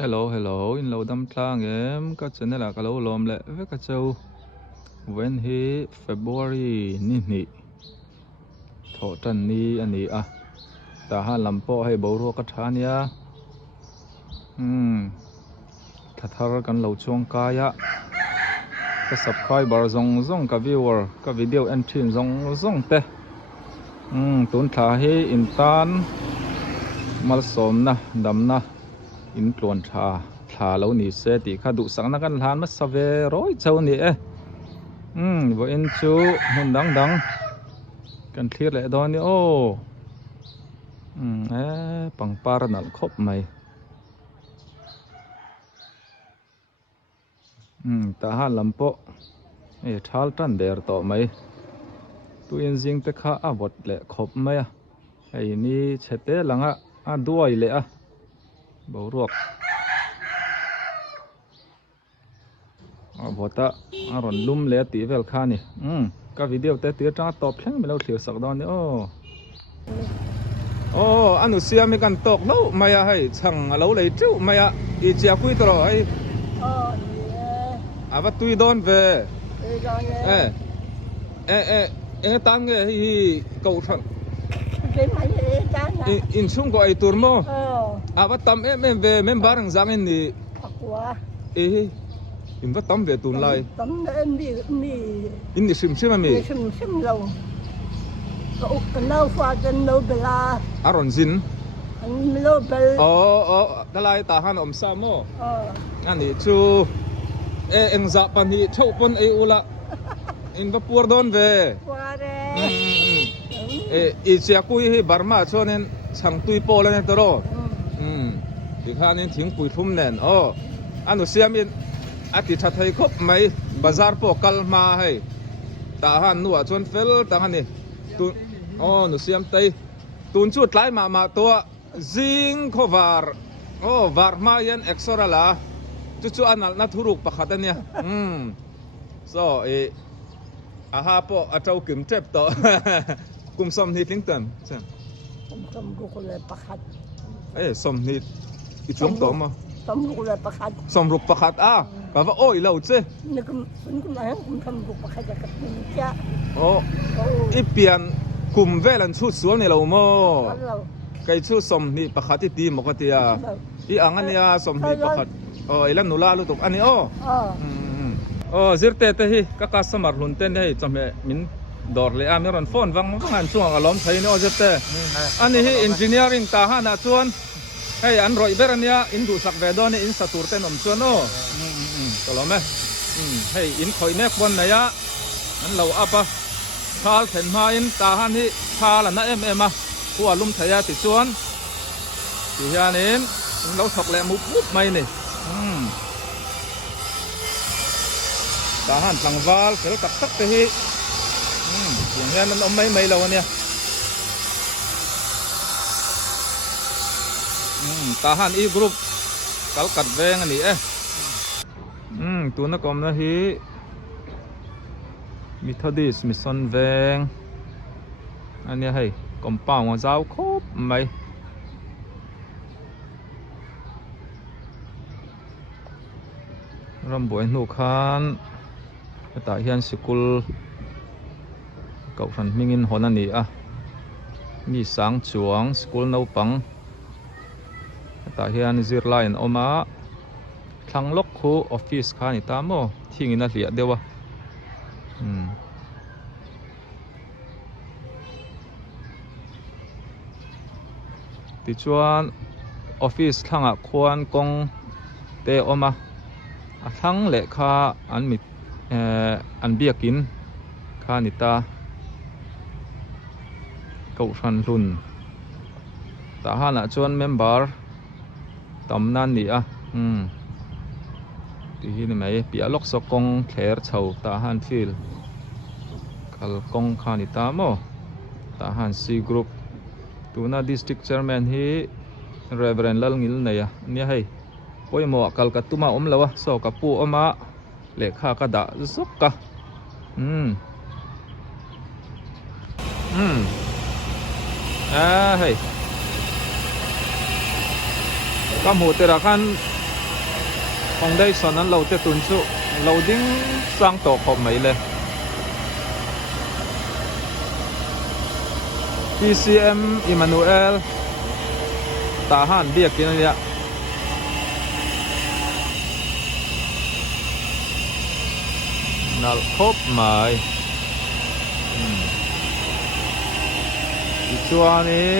Hello, in lo dam tlang em ka chen la ka lo lom le ve ka chau when he February ni tho tan ni ani a ta ha lam po hai bo ro ka tha nia thar kan lo chuang ka ya ka subscriber zong ka viewer ka video entry zong te tun tha hi in tan mal som na dam na in tlon thla lo ni se ti kha du sang na kan hlan ma save roi chau ni e bo in chu mun dang kan clear le don ni o pangpar nal khop mai ta ha lampo thal tan der to mai tu in jing te kha avot le khop mai a ai ni chete langa a duai le a bo ruak bota aron lum le ti vel kha ni ka video te ti ta top thleng melo thlir sak don ni anu sia mi kan tok lo maya hai chang alo le chu maya I chia kui tro ai ava tui don ve tang nge hi kau thang in chung ko ai tur mo ava tam em ve mem barang zang in ni in va tam ve tun lai tắm em đi in ni sim mi sim lâu cậu nấu pha chân nấu bela aron zin nấu bel dalai ta han om sa mo ani chu eng za pan hi thau pon ai ula in va pur don ve qua đây I chia kui hi Burma chonen chang tui po le ne toro ti khanin thing pui thum nen anu siamin ati tha thai khop mai bazar po kalma hai ta han nuwa chon fel ta hani tu nu siam tai tun chu tlai ma to zing khovar var ma yan exora la chu anal na thuruk pakhat ania so aha po atau kim tep to kum som ni tlingtan chan tắm rục le pakhat som ni I chung to ma tắm rục le pakhat som ruk pakhat ka va oi lo che ni kum ai kum tắm rục pakhat ka tin cha I pian kum velan chu sual ni lo mo lâu kai chu som ni pakhat ti mo ka tia I angania som ni pakhat ilan nula lu tok ani zirte te hi ka customer hun ten hi chame min dor le am ron phone wangan chuang alom thai no jete ani hi engineering ta ha na chuan hei an roi berania in du sak ve don in satur ten om chuan tolome hei in khoi mek bon na ya an lo apa thal then ma in ta han hi thal na em a ku alum thaya ti chuan ti hianin lo thok le mup mai ni ta han tlangwal fel tak te hi yang hian an om mai lo ania ta han I group kalkat veng ani tu na kom na hi Methodist mission veng ania hei compound wa zau khop mai ram boi nu khan ta hian school cậu thằng Minh In hồn anh à mi sáng chuang school nấu pang tại hiện zir line oma thằng lốc khu office khan ni ta mo thing in a liat dewa ti chuan office thanga khuan kong te oma a thang le kha an mit an biakin kha ni ta cậu thằng lùn ta ha na chuan member tam nan ni ti hi ni mai pia lok so kong thler chho ta han fil kal kong khani ta mo ta han C group tuna district chairman hi reverend lal ngil nei nia hei poimo kalkatuma omlawa so ka pu oma lekha ka da zok ka hei kamu terakan foundationนั้นเราจะตุนสุเราดิ้งสร้างต่อขอบไหมเลย PCM Emmanuel ตาหันเบียกกินเนี่ยนัลครบไหมอีกส่วนนี้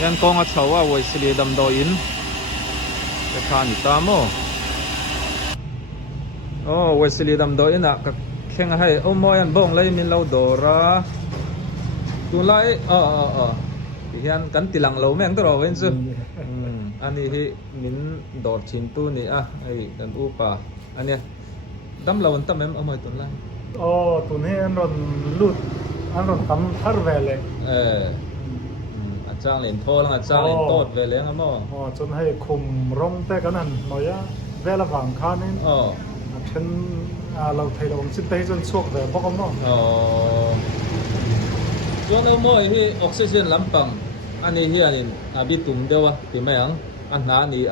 ยันกองอัดเสาว่าไว้สิริดำโดอินจะทานอีกตามโอ้ไว้สิริดำโดอินอ่ะก็แข่งให้โอ้มอยันบ้องเลยมินเราโดระตัวไล่ที่ยันกันติลังเราแม่งตลอดเว้นซึอันนี้ที่มินโดดชินตู้นี่อ่ะไอ้ดันอุปะอันเนี้ยดำเราตั้มแม่เอามาตัวไล่ตัวนี้อันรอนลุดอันรอนทำทัดเวเลยอาจารย์เล่นโทแล้วอาจารย์เล่นโต๊ดไปเลยครับหม้อจนให้คุมร่องแต่กันนั่นหน่อยเวลาฝังข้านี่เช่นเราไทยเราสิไปจนช่วงแต่พวกเขาหม้อช่วงนั้นหม้อที่ออกซิเจนลำปังอันนี้ที่อันนี้บิตุ่มเดียวที่ไม่ยังอันนั้นนี่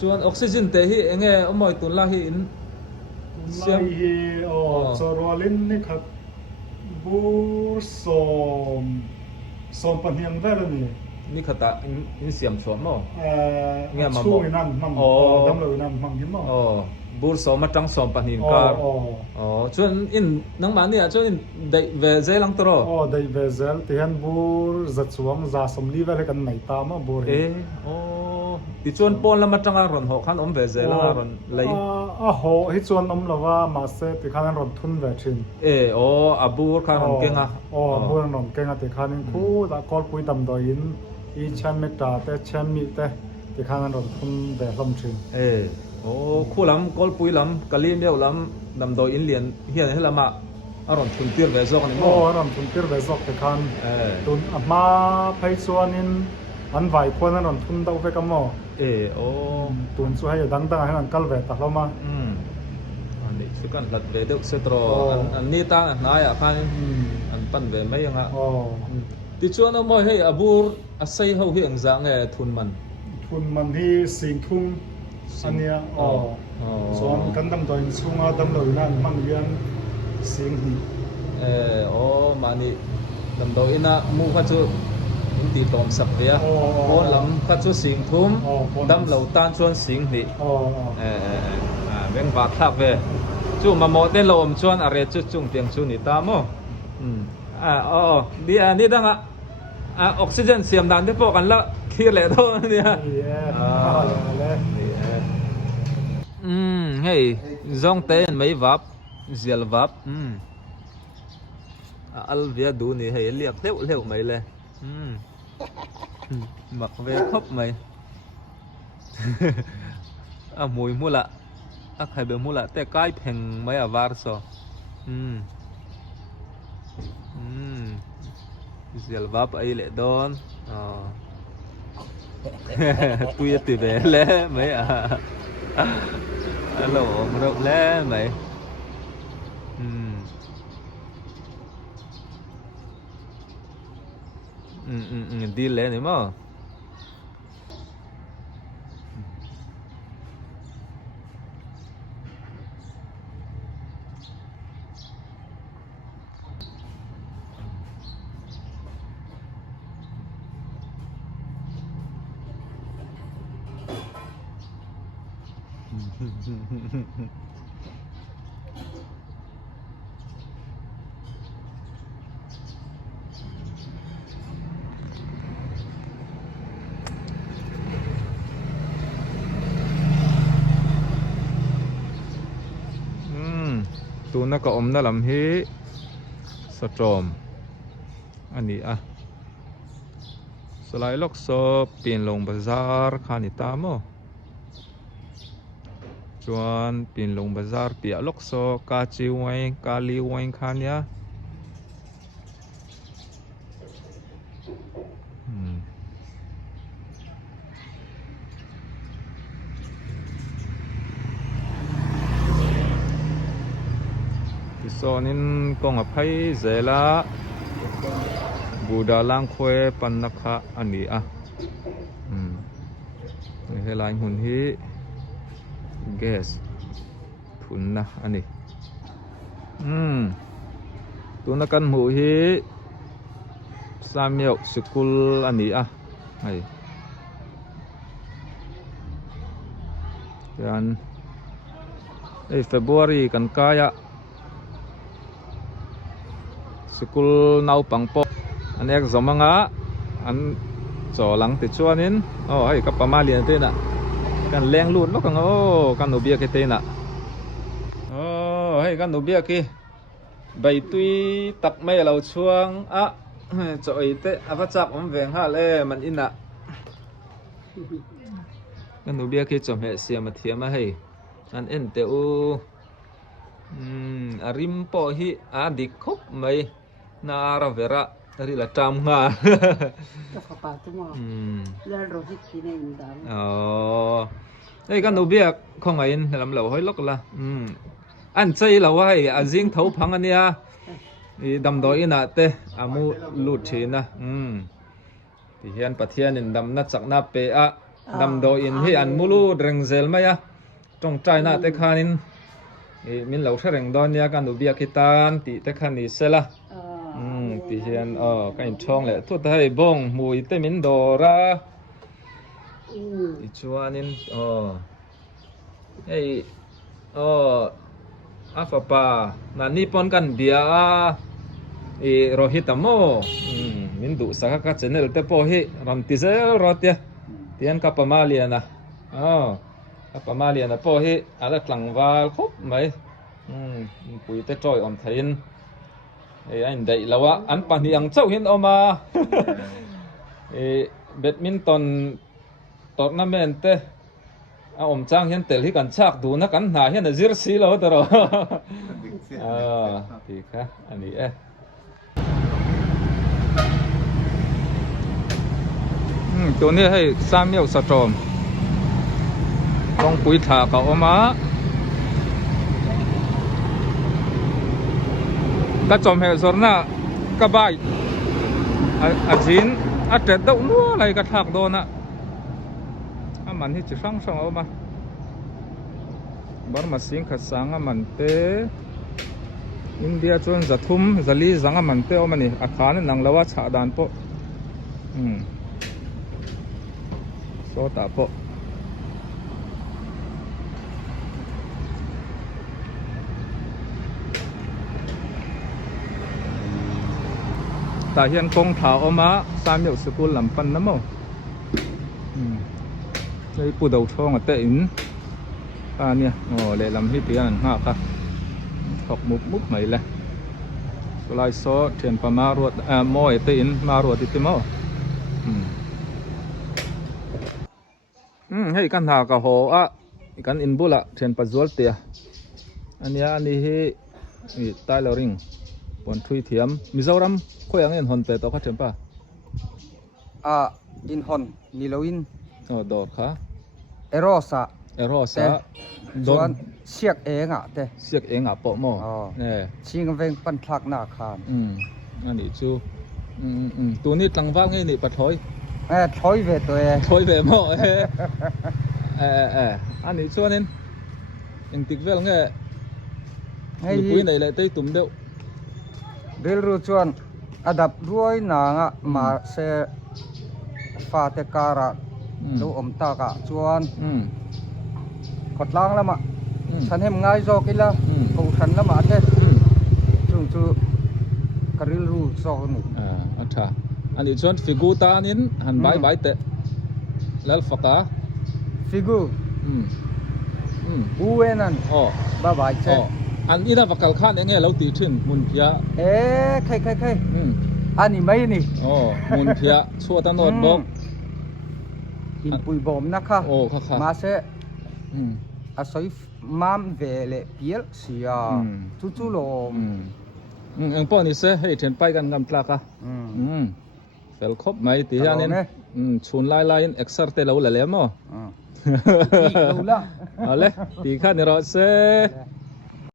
ช่วงออกซิเจนแต่ที่เองหม้อตุนละที่อินไล่จอรอลินนี่ครับบูสมปัญญาเวลนี่ขตาอินเสียมสวมหม้อเนี่ยมาบอกนั่นมั่งดำเลยนั่นมั่งยิ่งหม้อบูร์สมาจังสอมปันหินการชวนอินนังมันเนี่ยชวนอินได้เวเซลังตรอได้เวเซลที่เห็นบูร์จัดสวมจ่าสมลีเวลกันไหนตามบูร์ที่ชวนปนแล้วมาจังอารอนหกขันเวเซลังอารอนเลยโหที่ชวนละว่ามาเซที่ขันอารอนทุนเวชินบูร์ขันเก่งบูร์นนเก่งที่ขันคู่ตะกอลปุยดำดอยน์อีชันเมตาแต่ชันมีแต่ที่ขันอารอนทุนเวลมชินคู่ลำกอลปุยลำกะลีเมียวลำดำโดยอินเลียนเฮียนให้ละมาอารมณ์ทุนเตี้ยเวซอกนี่มั้งอารมณ์ทุนเตี้ยเวซอกที่ขันตุนมาไปส่วนนี้อันไหวคนอารมณ์ทุนเต้าไปกันมั้งตุนช่วยดังให้มันกัลเวตักเรามาอันนี้สุกันหลัดเวเดกเซตรออันนี้ตั้งนายขันอันปั้นเวไม่ยังฮะที่ชวนเอาไม่ให้อบูร์อาศัยเขาเฮียงจางทุนมันที่สิงทุ่งอันนี้ส่วนกันดำโดยช่วงดำโดยนั่นมันเรียนเสียงหีมานี่ดำโดยน่ะมูขัดชูตีตอมสับเดียโอนลำขัดชูสิงทุ่มดำเหล่าตานชวนสิงหีเบ่งบาดทับเวจู่มาโมเดลลมชวนอะไรจุดจุ่งเตียงชูนี่ตามดีอันนี้ดังออกซิเจนเสียมดันได้พอกันละคิดเลยท่าเนี่ยเฮ้ยจงเต้นไม่วับเสียลวับอัลเวียดูนี่เฮ้ยเรียกเร็วไหมเลยหมักเวครบไหมมวยมูละใครเบมูละแต่ใกล้เพ่งไหมวาร์ซอเสียลวับไอ้เล่ดอนตุยติเบลเล่ไหมฮัลโหลมันรบแล้วไหมดีเลยนี่มั้งตัวนักอมนั่นลำเฮสตรอมอันนี้สไลด์ล็อกโซเปลี่ยนลงบาซาร์คานิตามจวนเปลี่ยนลงบาซาร์เปียล็อกโซกาจิวไวกาลีไวคานียโซนินกงอภัยเจลาบูดาลังควยปันนักอันนี้เฮลายหุ่นฮี gas ทุนนะอันนี้ตัวนักการหมูฮีสามเยาวสกุลอันนี้อ่ะไอ้กันFebruari kan kaya sukul nau pangpo an ek zomanga an cholang ti chuanin hei ka pamalian te na kan leng lut lo kang kan ubia ke te na hei kan ubia ki bai tui tak mai lo chuang a choi te avachak om veng ha le man ina kan ubia ki chom he siam thiam a hei an en te u arim po hi adik khop mai na ra vera ri la tam ngaก็ขปาตัวแล้วเราที่ที่นี่ดังei kan ubia khong ai lam lo hoi lok la an chei lo hai azing thau phang ania i dam do ina te amu lut thina ti hian pathian in dam na chakna pe a dam do in hi an mulu rengzel maya trong trai na te khanin min lo threng don ya kan ubia kitan ti te khani sela ti hian kain thong le tu tai bong mui te min do ra ti chuanin ei afapa na ni pon kan bia rohit amo min du saka ka channel te po hi ram ti zel rotia tian ka pamalia na pamalia na po hi ala tlangwal khop mai pui te troi om thain anh dei lawa an paniang chau hin oma badminton tournament te om chang hian tel hi kan chak du na kan na hian zir si lo taro ti kha aniตัวนี้ให้สามเยาวสตรอมต้องปุ๋ยถาเขาออกมาก็จอมเหตุสรน่ะก็บ่ายจีนเจ็ดดาวนู้อะไรก็ถักโดนอ่ะมันที่จะสร้างออกมาบาร์มาสิงขัดสังมันเตอินเดียจนจะทุ่มจะลีสังมันเตอมันนี่อาคารนั่งละว่าชาดานโปโซตาโปแต่เฮียนคงถาวออกมาสามเยาวสกุลลำปันน้ำมั้งในปูดาวทองเตอินเนี่ยเลยลำที่เปลี่ยนห้าค่ะขอบมุกใหม่เลยสไลด์ซอเทียนปมารวดมอยเตอินมารวดติดมั้งให้กันหากะโหกันอินบุละเทียนปัจจุบันเตียอันนี้ให้ใต้เราริงบนทุยเทียมมิโซรัมคุยอย่างเงี้ยฮอนเปตัวเขาเทียมป่ะอินฮอนนิโลอินดอดค่ะเอโรซาโดนเสียกเองเตเสียกเองปะโม่เนี่ยชิงเวงปันทักหน้าคานอันนี้จูตัวนี้ตั้งว่างไงนี่ปะถอยถอยเวตัวถอยเวโม่อันนี้ช่วงนี้ยังติดเวลไงคุยไหนเลยเต้ตุ่มเดียวเรื่องรู้ชวนอดับรวยนางมาเสฟาเตการะดูอมตากะชวนกดล้างแล้วมาฉันเห็นง่ายจอกินละกูฉันแล้วมาเท่จู่กระดิ่งรู้จอหนูอันนี้ชวนฟิกูตานินหันใบเตะแล้วฝักฟิกูอูเวนันบ้าใบเช่อันนี้น่าฝักข้านยังไงเราตีถึงมุนเพียใครอันนี้ไม่นี่มุนเพียชัวตั้งโนดบงกินปุยบอมนะคะมาเสอาศัยมามเวลเปียลเสียจู่ๆลมอังป้อนี่เสให้เห็นไปกันกำตลากะเฟลครบไหมตีอันนี้ชุนไล่เอ็กซ์เตอร์เราเลยมั้งเอาเลยตีข้านี่เราเส